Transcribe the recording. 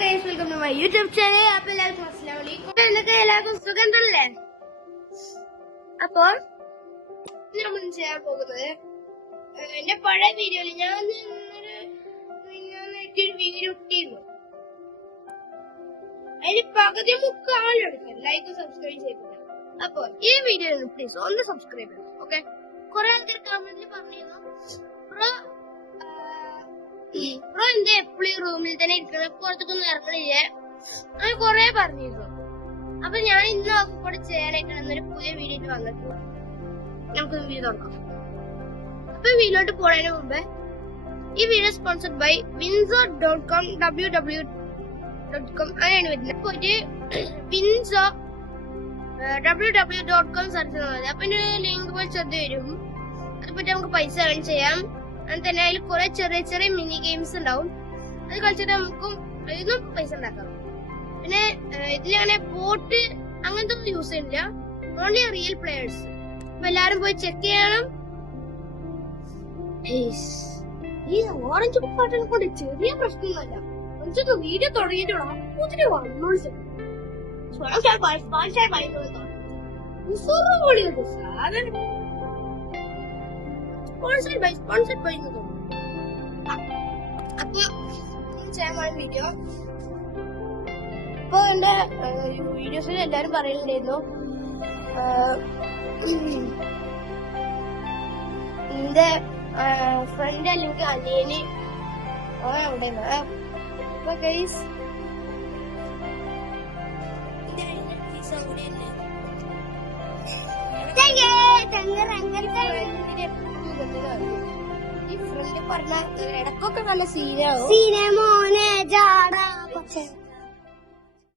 Guys welcome to my YouTube channel അപ്പൊ എല്ലാവർക്കും അസ്സലാമു അലൈക്കും. എന്നൊക്കെ എല്ലാവർക്കും സുഖം നമ്മൾ ചെയ്യാൻ പോകുന്നത് എന്റെ പഴയ വീഡിയോയിൽ ഞാൻ ഒരു വീഡിയോ ഇട്ടിരുന്നു. അതിന് പകുതി മുക്കാലെടുക്കാം ലൈക്ക് സബ്സ്ക്രൈബ് ചെയ്തില്ല അപ്പോൾ ഈ വീഡിയോ പ്ലീസ് ഒന്ന് സബ്സ്ക്രൈബ് ചെയ്യണം ഓക്കെ കുറെ ആൾക്കാർ കമന്റിൽ പറഞ്ഞിരുന്നു ബ്രോ എന്താ എപ്പോഴും റൂമിൽ തന്നെ ഇരിക്കണം പുറത്തേക്കൊന്നും ഇറങ്ങണില്ലേ അങ്ങനെ കൊറേ പറഞ്ഞിരുന്നു. അപ്പൊ ഞാൻ ഇന്ന് അവർക്ക് കൂടെ ഇന്നൊരു പുതിയ വീഡിയോ വന്നിട്ടുള്ളത് നമുക്ക് വീഡിയോ തുടങ്ങാം അപ്പൊ വീഡിയോട്ട് പോണതിന് മുമ്പ് ഈ video sponsored by WinZO dot com W W dot com അങ്ങനെയാണ് വരുന്നത്. അപ്പൊ ഒരു WinZO W W dot com search ചെയ്താൽ മതി. അപ്പൊ ലിങ്ക് പോലെ ചെറുത് വരും. അത് നമുക്ക് പൈസ ഏൺ ചെയ്യാം. അങ്ങനെ തന്നെ അതിൽ കുറെ ചെറിയ ചെറിയ മിനി ഗെയിംസ് ഉണ്ടാവും അത് കളിച്ചിട്ട് നമുക്കും അതിന്നും പൈസ ഉണ്ടാക്കാം പിന്നെ ഇതിലങ്ങനെ ബോട്ട് അങ്ങനത്തെ ഒന്നും യൂസ് ചെയ്യുന്നില്ല ഓൺലി റിയൽ പ്ലേയേഴ്സ് അപ്പൊ എല്ലാരും പോയി ചെക്ക് ചെയ്യണം ഈ ഓറഞ്ച് പാട്ടിനെ കൊണ്ട് ചെറിയ പ്രശ്നമൊന്നുമല്ല കുറച്ചൊക്കെ വീഡിയോ തുടങ്ങിയിട്ടുള്ള ഒത്തിരി വന്നോളൂ സ്പോൺസർ ബൈ സ്പോൺസർ ബൈ സാധനം സ്പോൺസർഡ് ബൈ സ്പോൺസർഡ് ബൈ എന്ന് തോന്നുന്നു അപ്പൊ ചെയ്യാൻ വീഡിയോ ഇപ്പൊ എന്റെ വീഡിയോസിൽ എല്ലാരും പറയുന്നുണ്ടായിരുന്നു എന്റെ ഫ്രണ്ട് അല്ലെങ്കിൽ അനിയന് ഓൻ അവിടെ അപ്പൊ ഗൈസ് ഈ ഫ്രണ്ട് പറഞ്ഞ ഇടക്കൊക്കെ നല്ല സീനാവും സീനെ മോനെ ജാടാ കൊച്ചെ.